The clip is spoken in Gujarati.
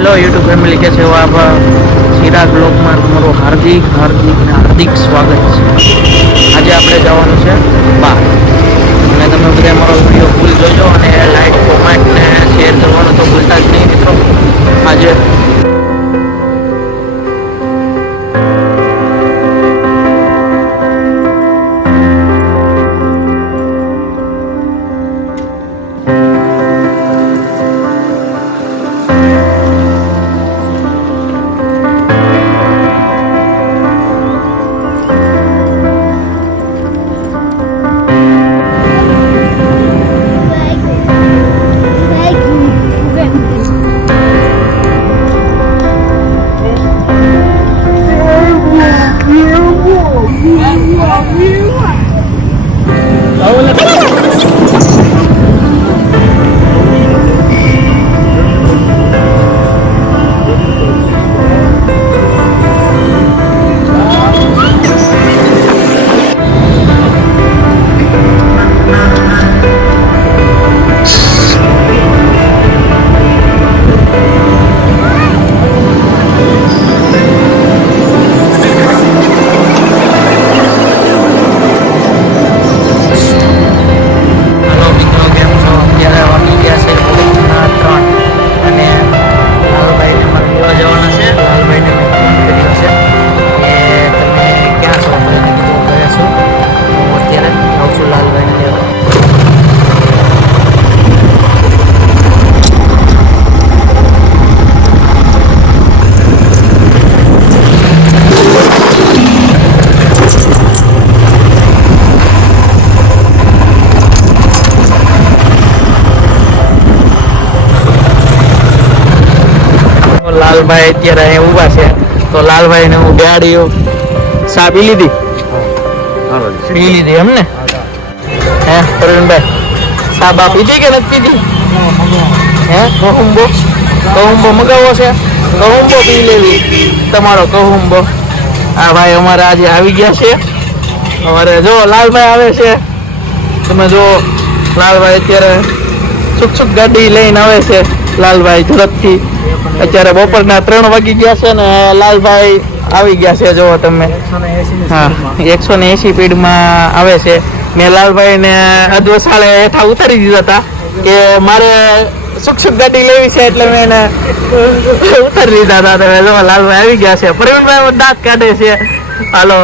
हेलो यूट्यूब फैमिली कैसे हो आप चिराग ब्लॉग में તમારું હાર્દિક સ્વાગત છે। આજે આપણે જવાનું છે બહાર અને તમે બધા અમારો વિડીયો ફૂલ જોજો અને લાઈક કોમેન્ટ ને શેર કરવાનું તો ભૂલતા જ નહીં મિત્રો। આજે લાલભાઈ અત્યારે અહીંયા ઊભા છે તો લાલભાઈને હું ગાડી સા પી લીધી એમ ને હે પ્રવીણભાઈ સા બા પીધી કે નથી પીધી હે કહુંબો મગાવવો છે કહુંબો પી લેવી તમારો કહુંબો આ ભાઈ અમારે આજે આવી ગયા છે અમારે જો લાલભાઈ આવે છે તમે જો લાલભાઈ અત્યારે સુખ ગાડી લઈને આવે છે લાલભાઈ ઝડપથી અત્યારે બપોરના 3 વાગી ગયા છે ને લાલભાઈ આવી ગયા છે જો તમે હા 180 સ્પીડમાં આવે છે મેં લાલભાઈને અધવસાળે હેઠા ઉતારી દીધા હતા કે મારે સુખ ગાડી લેવી છે એટલે મેં એને ઉતારી દીધા હતા તમે જો લાલભાઈ આવી ગયા છે પ્રવીણભાઈ દાંત કાઢે છે હાલો